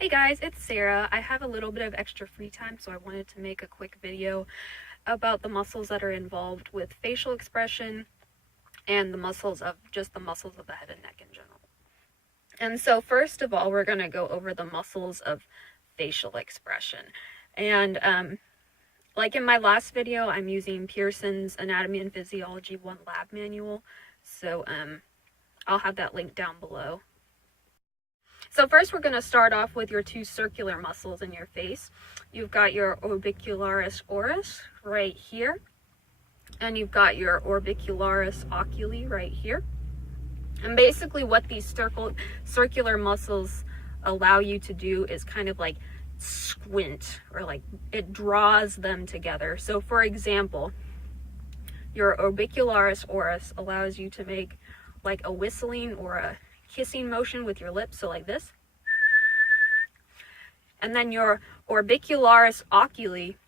Hey guys, it's Sarah. I have a little bit of extra free time, so I wanted to make a quick video about the muscles that are involved with facial expression and the muscles of the head and neck in general. And so first of all, we're going to go over the muscles of facial expression. And like in my last video, I'm using Pearson's Anatomy and Physiology 1 Lab Manual. So I'll have that link down below. So first we're going to start off with your two circular muscles in your face. You've got your orbicularis oris right here, and you've got your orbicularis oculi right here. And basically what these circular muscles allow you to do is kind of like squint, or like it draws them together. So for example, your orbicularis oris allows you to make like a whistling or a kissing motion with your lips, so like this. And then your orbicularis oculi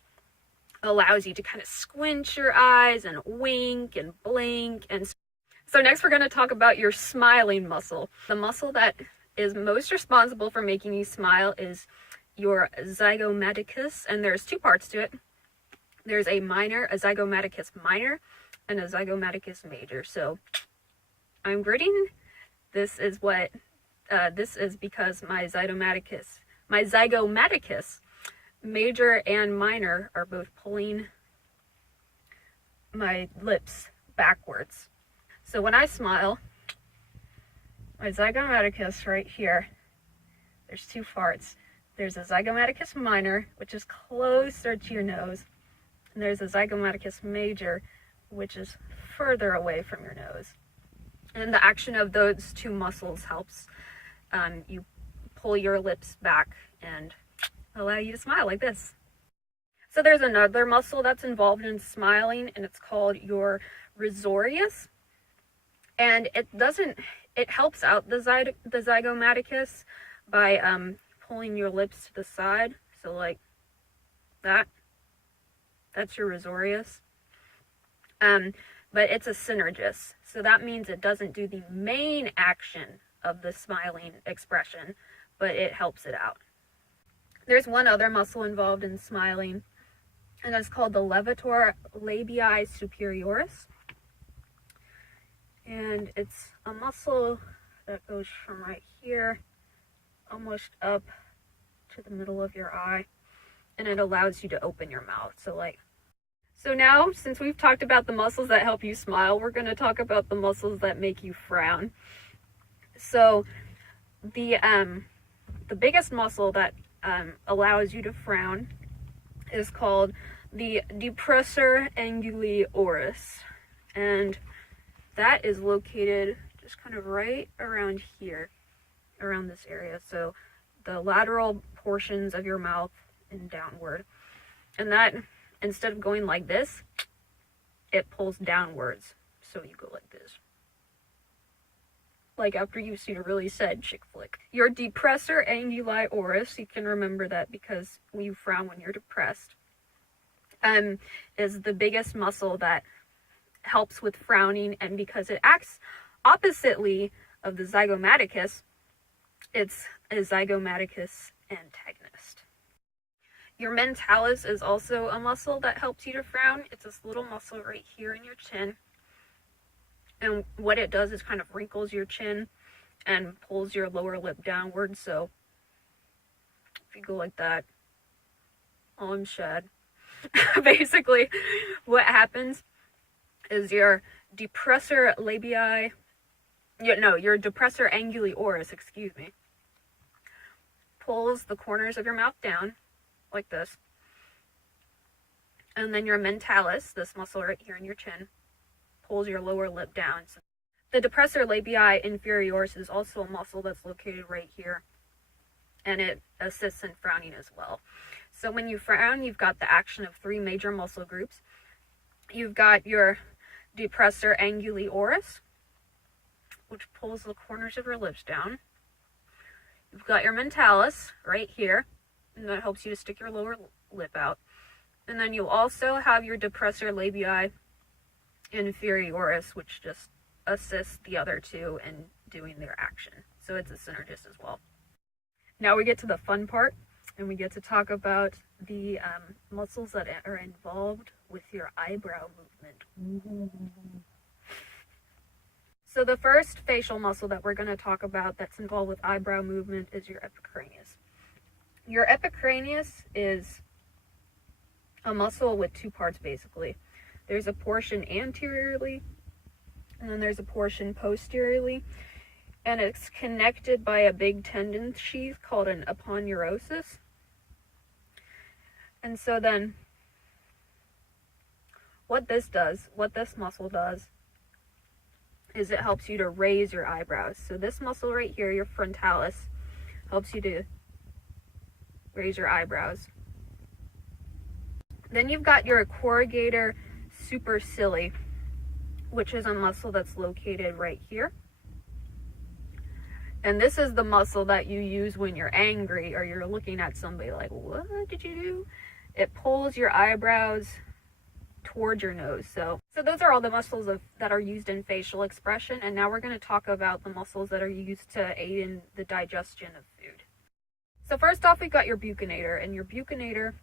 allows you to kind of squint your eyes and wink and blink. And so next we're going to talk about your smiling muscle. The muscle that is most responsible for making you smile is your zygomaticus, and there's two parts to it. There's a zygomaticus minor, and a zygomaticus major. So I'm gritting. This is because my zygomaticus major and minor are both pulling my lips backwards. So when I smile, my zygomaticus right here, there's two parts. There's a zygomaticus minor, which is closer to your nose, and there's a zygomaticus major, which is further away from your nose. And the action of those two muscles helps you pull your lips back and allow you to smile like this. So there's another muscle that's involved in smiling, and it's called your risorius. And it helps out the zygomaticus by pulling your lips to the side. So like that. That's your risorius. But it's a synergist. So that means it doesn't do the main action of the smiling expression, but it helps it out. There's one other muscle involved in smiling, and that's called the levator labii superioris. And it's a muscle that goes from right here almost up to the middle of your eye, and it allows you to open your mouth. So now, since we've talked about the muscles that help you smile, we're going to talk about the muscles that make you frown. So the biggest muscle that allows you to frown is called the depressor anguli oris, and that is located just kind of right around here, around this area. So the lateral portions of your mouth and downward, and that, instead of going like this, it pulls downwards. So you go like this. Like after you've seen a really sad chick flick. Your depressor anguli oris, you can remember that because you frown when you're depressed, is the biggest muscle that helps with frowning, and because it acts oppositely of the zygomaticus, it's a zygomaticus antagonist. Your mentalis is also a muscle that helps you to frown. It's this little muscle right here in your chin. And what it does is kind of wrinkles your chin and pulls your lower lip downward. So if you go like that, oh, I'm shad. Basically, what happens is your depressor anguli oris, pulls the corners of your mouth down like this, and then your mentalis, this muscle right here in your chin, pulls your lower lip down. So the depressor labii inferioris is also a muscle that's located right here, and it assists in frowning as well. So when you frown, you've got the action of three major muscle groups. You've got your depressor anguli oris, which pulls the corners of your lips down. You've got your mentalis right here, and that helps you to stick your lower lip out. And then you'll also have your depressor labii inferioris, which just assists the other two in doing their action. So it's a synergist as well. Now we get to the fun part, and we get to talk about the muscles that are involved with your eyebrow movement. So the first facial muscle that we're going to talk about that's involved with eyebrow movement is your epicranius. Your epicranius is a muscle with two parts, basically. There's a portion anteriorly, and then there's a portion posteriorly, and it's connected by a big tendon sheath called an aponeurosis. And so then what this muscle does, is it helps you to raise your eyebrows. So this muscle right here, your frontalis, helps you to raise your eyebrows. Then you've got your corrugator supercilii, which is a muscle that's located right here. And this is the muscle that you use when you're angry or you're looking at somebody like, what did you do? It pulls your eyebrows towards your nose. So those are all the muscles that are used in facial expression. And now we're going to talk about the muscles that are used to aid in the digestion of food. So first off, we've got your buccinator, and your buccinator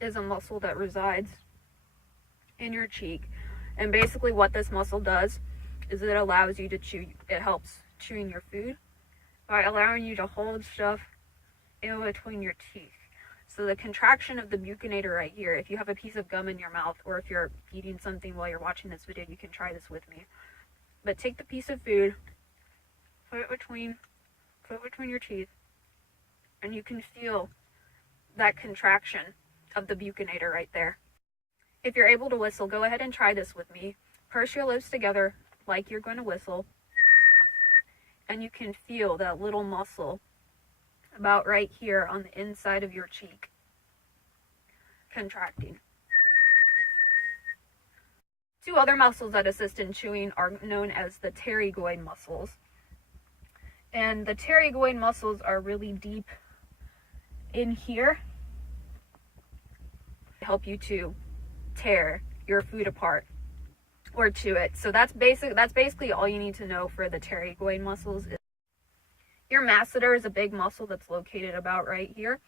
is a muscle that resides in your cheek. And basically what this muscle does is it allows you to chew. It helps chewing your food by allowing you to hold stuff in between your teeth. So the contraction of the buccinator right here, if you have a piece of gum in your mouth, or if you're eating something while you're watching this video, you can try this with me. But take the piece of food, put it between your teeth, and you can feel that contraction of the buccinator right there. If you're able to whistle, go ahead and try this with me. Purse your lips together like you're going to whistle, and you can feel that little muscle about right here on the inside of your cheek contracting. Two other muscles that assist in chewing are known as the pterygoid muscles. And the pterygoid muscles are really deep in here. They help you to tear your food apart or chew it. So that's basically all you need to know for the pterygoid muscles. Your masseter is a big muscle that's located about right here.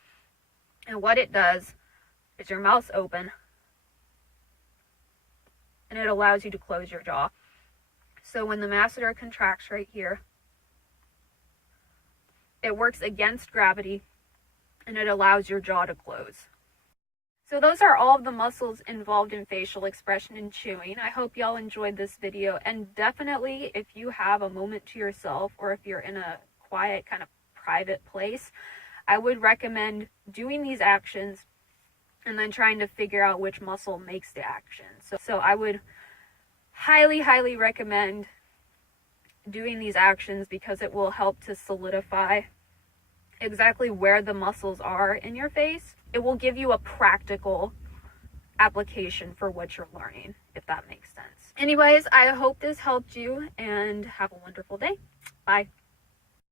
And what it does is your mouth's open, and it allows you to close your jaw. So when the masseter contracts right here, it works against gravity, and it allows your jaw to close. So those are all of the muscles involved in facial expression and chewing. I hope y'all enjoyed this video, and definitely if you have a moment to yourself, or if you're in a quiet kind of private place, I would recommend doing these actions and then trying to figure out which muscle makes the action. So I would highly recommend doing these actions, because it will help to solidify exactly where the muscles are in your face. It will give you a practical application for what you're learning, if that makes sense. Anyways, I hope this helped you, and have a wonderful day. Bye.